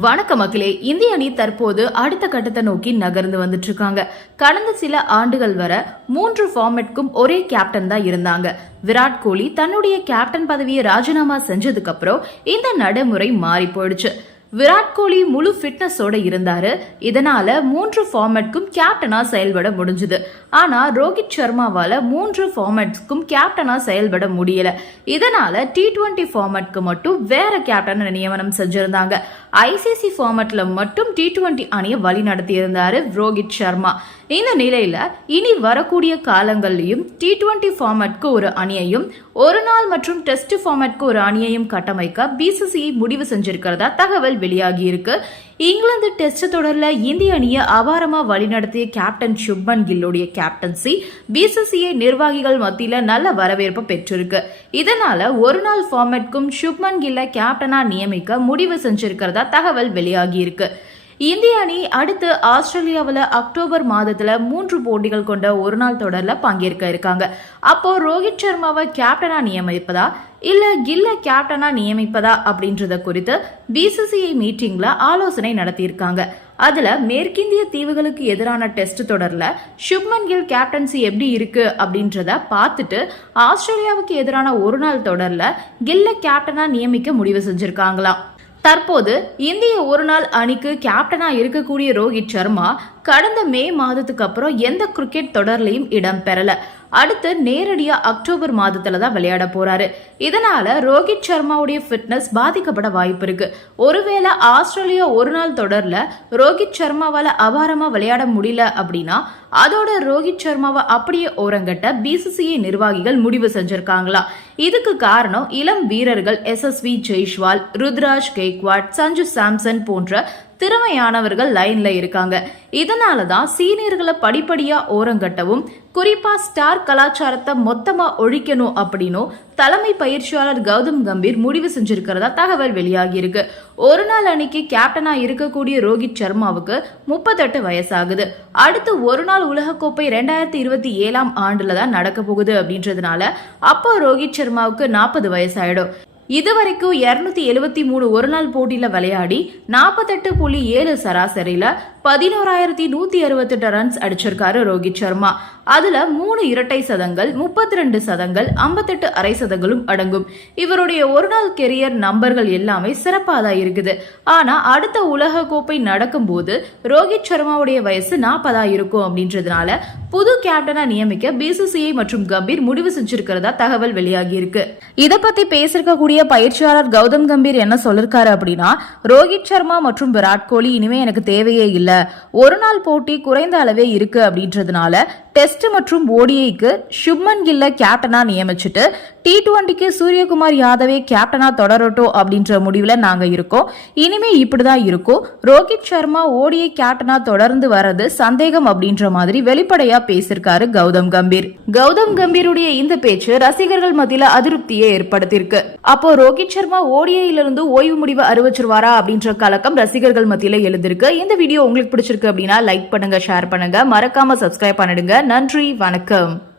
வணக்க மக்களே இந்திய அணி தற்போது அடுத்த கட்டத்தை நோக்கி நகர்ந்து வந்துட்டு இருக்காங்க கடந்த சில ஆண்டுகள் வர மூன்று ஃபார்மேட்க்கும் ஒரே கேப்டன் தான் இருந்தாங்க. விராட் கோலி தன்னுடைய கேப்டன் பதவியை ராஜினாமா செஞ்சதுக்கு அப்புறம் இந்த நடைமுறை மாறி போயிடுச்சு. விராட் கோலி முழு ஃபிட்னஸோட இருந்தாரு. இதனால மூன்று ஃபார்மேட்க்கும் கேப்டனா செயல்பட முடிஞ்சுது. ஆனா ரோஹித் சர்மாவால மூன்று ஃபார்மேட்ஸ்க்கும் கேப்டனா செயல்பட முடியல. இதனால டி டுவெண்ட்டி ஃபார்மேட்க்கு மட்டும் வேற கேப்டன் நியமனம் செஞ்சிருந்தாங்க. ஐசிசி ஃபார்மேட்ல மட்டும் டி டுவெண்ட்டி அணியை வழி நடத்தி இருந்தாரு ரோஹித் சர்மா. இந்த நிலையில இனி வரக்கூடிய காலங்கள்லயும் டி டுவெண்ட்டி ஃபார்மேட்க்கு ஒரு அணியையும் ஒரு நாள் மற்றும் டெஸ்ட் ஃபார்மேட்க்கு ஒரு அணியையும் கட்டமைக்க பிசிசிஐ முடிவு செஞ்சிருக்கிறதா தகவல் வெளியாகி இருக்கு இங்கிலாந்து டெஸ்ட் தொடரில் இந்திய அணியை அபாரமாக வழிநடத்திய கேப்டன் சுப்மன் கில்லுடைய கேப்டன்சி பிசிசிஐ நிர்வாகிகள் மத்தியில் நல்ல வரவேற்பு பெற்றிருக்கு. இதனால ஒரு நாள் ஃபார்மேட்க்கும் சுப்மன் கில்ல கேப்டனாக நியமிக்க முடிவு செஞ்சிருக்கிறதா தகவல் வெளியாகியிருக்கு. இந்திய அணி அடுத்து ஆஸ்திரேலியாவில் அக்டோபர் மாதத்தில் மூன்று போட்டிகள் கொண்ட ஒரு நாள் தொடரில் பங்கேற்க இருக்காங்க. அப்போ ரோஹித் சர்மாவை கேப்டனாக நியமிப்பதா இல்ல கில்ல கேப்டனா நியமிப்பதா அப்படின்றத குறித்து பிசிசிஐ மீட்டிங்ல ஆலோசனை நடத்தியிருக்காங்க. அதுல மேற்கிந்திய தீவுகளுக்கு எதிரான டெஸ்ட் தொடர்ல சுப்மன் கில் கேப்டன்சி எப்படி இருக்கு அப்படின்றத பார்த்துட்டு ஆஸ்திரேலியாவுக்கு எதிரான ஒரு நாள் தொடர்ல கில்ல கேப்டனா நியமிக்க முடிவு செஞ்சிருக்காங்களாம். தற்போது இந்திய ஒருநாள் அணிக்கு கேப்டனா இருக்கக்கூடிய ரோஹித் சர்மா கடந்த மே மாதத்துக்கு அப்புறம் எந்த கிரிக்கெட் தொடர்லையும் இடம் பெறல. அடுத்து நேரடியா அக்டோபர் மாதத்துல தான் விளையாட போறாரு. இதனால ரோஹித் சர்மாவுடைய ஃபிட்னஸ் பாதிக்கப்பட வாய்ப்பு இருக்கு. ஒருவேளை ஆஸ்திரேலியா ஒரு நாள் தொடர்ல ரோஹித் சர்மாவால அபாரமா விளையாட முடியல அப்படின்னா அதோட ரோஹித் சர்மாவை அப்படியே ஓரங்கட்ட பிசிசிஐ நிர்வாகிகள் முடிவு செஞ்சிருக்காங்களா? இதுக்கு காரணம் இளம் வீரர்கள் S S we Jaiswal Ruturaj Gaikwad Sanju Samson போன்ற திறமையானவர்கள் லைன்ல இருக்காங்க. இதனால தான் சீனியர்களை படிப்படியா ஓரங்கட்டவும் குறிப்பா ஸ்டார் கலாச்சாரத்தை மொத்தமா ஒழிக்கணும் அப்படின்னும் தலைமை பயிற்சியாளர் கௌதம் கம்பீர் முடிவு செஞ்சிருக்கிறதா தகவல் வெளியாகி இருக்கு. ஒரு நாள் அன்னைக்கு கேப்டனா இருக்கக்கூடிய ரோஹித் சர்மாவுக்கு முப்பத்தெட்டு வயசாகுது. அடுத்து ஒரு நாள் உலகக்கோப்பை ரெண்டாயிரத்தி இருபத்தி ஏழாம் ஆண்டுல தான் நடக்க போகுது அப்படின்றதுனால அப்போ ரோஹித் சர்மாவுக்கு நாற்பது வயசாயிடும். இதுவரைக்கும் இருநூத்தி எழுபத்தி மூணு ஒரு நாள் போட்டியில விளையாடி நாற்பத்தெட்டு புள்ளி ஏழு சராசரியில பதினோராயிரத்தி நூத்தி அறுபத்தெட்டு ரன்ஸ் அடிச்சிருக்காரு ரோஹித் சர்மா. அதுல மூணு இரட்டை சதங்கள் முப்பத்தி ரெண்டு சதங்கள் ஐம்பத்தெட்டு அரை சதங்களும் அடங்கும். இவருடைய ஒரு நாள் கெரியர் நம்பர்கள் எல்லாமே சிறப்பாக தான் இருக்குது. ஆனா அடுத்த உலக கோப்பை நடக்கும்போது ரோஹித் சர்மாவுடைய வயசு நாற்பதா இருக்கும் அப்படின்றதுனால புது கேப்டனா நியமிக்க பிசிசிஐ மற்றும் கம்பீர் முடிவு செஞ்சிருக்கிறதா தகவல் வெளியாகி இருக்கு. இதை பத்தி பேசிருக்கக்கூடிய பயிற்சியாளர் கௌதம் கம்பீர் என்ன சொல்லிருக்காரு அப்படின்னா ரோஹித் சர்மா மற்றும் விராட் கோலி இனிமே எனக்கு தேவையே இல்லை. ஒரு நாள் போட்டி குறைந்த அளவே இருக்கு அப்படின்றதுனால டெஸ்ட் மற்றும் ஓடிஐக்கு சுப்மன் கில்ல கேப்டனா நியமிச்சுட்டு டி டுவெண்ட்டிக்கு சூரியகுமார் யாதவே கேப்டனா தொடரட்டும் அப்படின்ற முடிவுல நாங்க இருக்கோம். இனிமே இப்படிதான் இருக்கும். ரோஹித் சர்மா ஓடிஐ கேப்டனா தொடர்ந்து வர்றது சந்தேகம் அப்படின்ற மாதிரி வெளிப்படையா பேசியிருக்காரு கௌதம் கம்பீர். கௌதம் கம்பீருடைய இந்த பேச்சு ரசிகர்கள் மத்தியில அதிருப்தியை ஏற்படுத்தியிருக்கு. அப்போ ரோஹித் சர்மா ஓடிஐல ஓய்வு முடிவு அறிவிச்சிருவாரா அப்படின்ற கலக்கம் ரசிகர்கள் மத்தியில எழுந்திருக்கு. இந்த வீடியோ உங்களுக்கு பிடிச்சிருக்கு அப்படின்னா லைக் பண்ணுங்க ஷேர் பண்ணுங்க. மறக்காம சப்ஸ்கிரைப் பண்ணிடுங்க. நன்றி வணக்கம்.